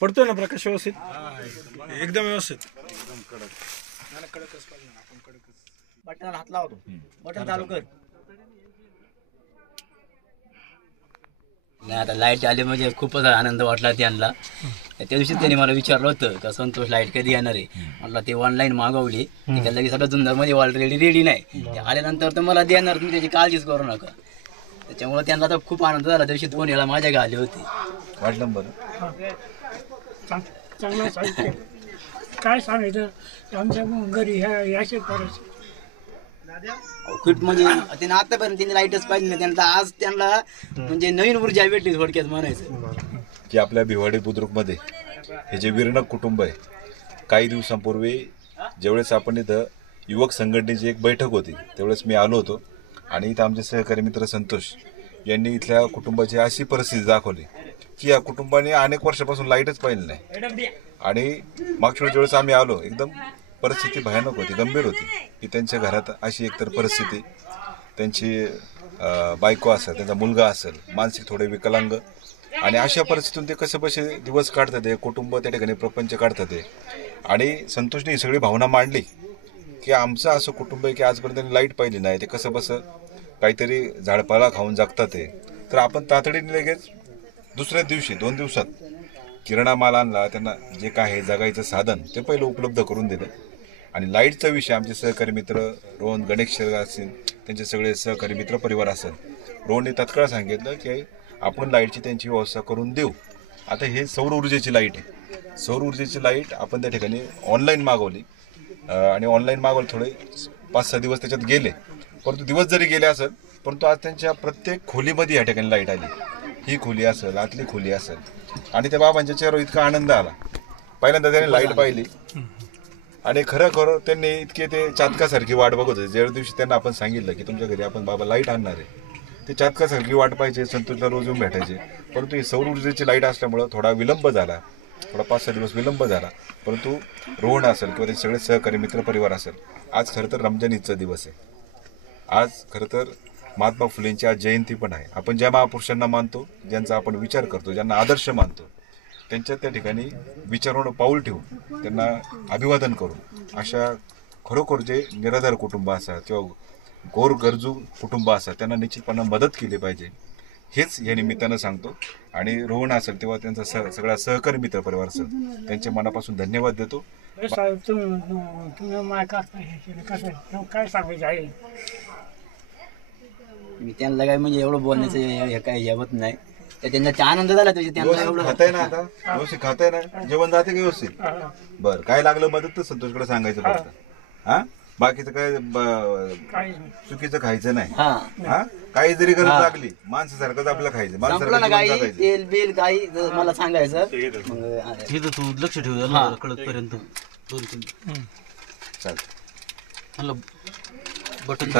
पडतोय ना प्रकाश व्यवस्थित, एकदम व्यवस्थित, एकदम कडक. कडकच पाहिजे ना, आपण कडकच. बटन हात लावतो, बटन चालू कर. नाही आता लाईट आली म्हणजे खूपच आनंद वाटला त्यांना. त्या दिवशी त्यांनी मला विचारलं होतं का संतोष लाईट कधी येणार आहे. म्हटलं ते ऑनलाईन मागवली, लगेच सगळं जुन्नरमध्ये ऑलरेडी रेडी नाही. आल्यानंतर तर मला देणार, तुम्ही त्याची काळजीच करू नका. त्याच्यामुळे त्यांना तर खूप आनंद झाला. दिवशी 2 वेळा माझ्या घरी आले होते. वाटलं बरं, चांगलं साहित्य काय सांगायचं आमच्या घरी याचे करायचे खूप म्हणजे त्यांना आतापर्यंत त्यांनी लाईटच पाहिजे नाही. त्यांना आज त्यांना म्हणजे नवीन ऊर्जा भेटली थोडक्यात म्हणायचं. की आपल्या भिवाडी बुद्रुकमध्ये हे जे विरणक कुटुंब आहे, काही दिवसांपूर्वी ज्यावेळेस आपण इथं युवक संघटनेची एक बैठक होती त्यावेळेस मी आलो होतो. आणि इथं आमचे सहकारी मित्र संतोष यांनी इथल्या कुटुंबाची अशी परिस्थिती दाखवली की या कुटुंबाने अनेक वर्षापासून लाईटच पाहिली नाही. आणि मागच्या वेळेस आम्ही आलो, एकदम परिस्थिती भयानक होती, गंभीर होती. की त्यांच्या घरात अशी एकतर परिस्थिती, त्यांची बायको असेल, त्यांचा मुलगा असेल, मानसिक थोडे विकलांग, आणि अशा परिस्थितीतून ते कसे बसे दिवस काढतात, ते कुटुंब त्या ठिकाणी प्रपंच काढतात. आणि संतोषने ही सगळी भावना मांडली की आमचं असं कुटुंब आहे की आजपर्यंत त्यांनी लाईट पाहिली नाही, ते कसं बसं काहीतरी झाडपाला खाऊन जगतात. ते तर आपण तातडीने लगेच दुसऱ्या दिवशी 2 दिवसात किराणा माल आणला, त्यांना जे काय आहे जगायचं साधन ते पहिलं उपलब्ध करून दिलं. आणि लाईटचा विषय आमचे सहकारी मित्र रोहन गणेश असतील, त्यांचे सगळे सहकारी मित्र परिवार असेल, रोहनने तात्काळ सांगितलं की आपण लाईटची त्यांची व्यवस्था करून देऊ. आता हे सौर ऊर्जेची लाईट आहे, सौर ऊर्जेची लाईट आपण त्या ठिकाणी ऑनलाईन मागवली. आणि ऑनलाईन मागवलं, थोडे 5-6 दिवस त्याच्यात गेले, परंतु दिवस जरी गेले असेल परंतु आज त्यांच्या प्रत्येक खोलीमध्ये या ठिकाणी लाईट आली. ही खोली असेल, आतली खोली असेल. आणि त्या बाबांच्या चेहऱ्यावर इतका आनंद आला. पहिल्यांदा त्यांनी लाईट पाहिली आणि खरं त्यांनी इतके ते चातकासारखी वाट बघत होते. ज्या दिवशी त्यांना आपण सांगितलं की तुमच्या घरी आपण बाबा लाईट आणणार आहे, ते चातकासारखी वाट पाहिजे, संतोषला रोज येऊन भेटायचे. परंतु ही सौर ऊर्जेची लाईट असल्यामुळं थोडा विलंब झाला, थोडा 5-6 दिवस विलंब झाला. परंतु रोहन असेल किंवा ते सगळे सहकारी मित्र परिवार असेल, आज खरं तर रमजान ईदचा दिवस आहे. आज खरं तर महात्मा फुलेंची आज जयंती पण आहे. आपण ज्या महापुरुषांना मानतो, ज्यांचा आपण विचार करतो, ज्यांना आदर्श मानतो, त्यांच्या त्या ठिकाणी विचारावर पाऊल ठेवून त्यांना अभिवादन करून अशा खरोखर जे निराधार कुटुंब असतात किंवा गोर गरजू कुटुंब असतात त्यांना निश्चितपणे मदत केली पाहिजे, हेच या निमित्तानं सांगतो. आणि रोहन असेल तेव्हा त्यांचा सगळा सहकारी मित्र परिवार असेल, त्यांचे मनापासून धन्यवाद देतो. साहेब तुम्ही काय सांगायचं आहे. मी त्यांना काय म्हणजे एवढं बोलण्याचं काही यावत नाही. त्यांचा आनंद झाला त्यांना एवढं खाताय ना, आता व्यवस्थित खाताय ना, जेवण जाते का व्यवस्थित. बरं, काय लागलं मदत तर संतोषकडे सांगायचं फक्त. हा, बाकीचं काय चुकीचं खायचं नाही. हा, काही जरी गरज लागली माणसासारखंच आपलं खायचं, माणसासारखं तेल बिल काही मला सांगायचं. तू लक्ष ठेव कडक पर्यंत 2-3 चालतं. बटन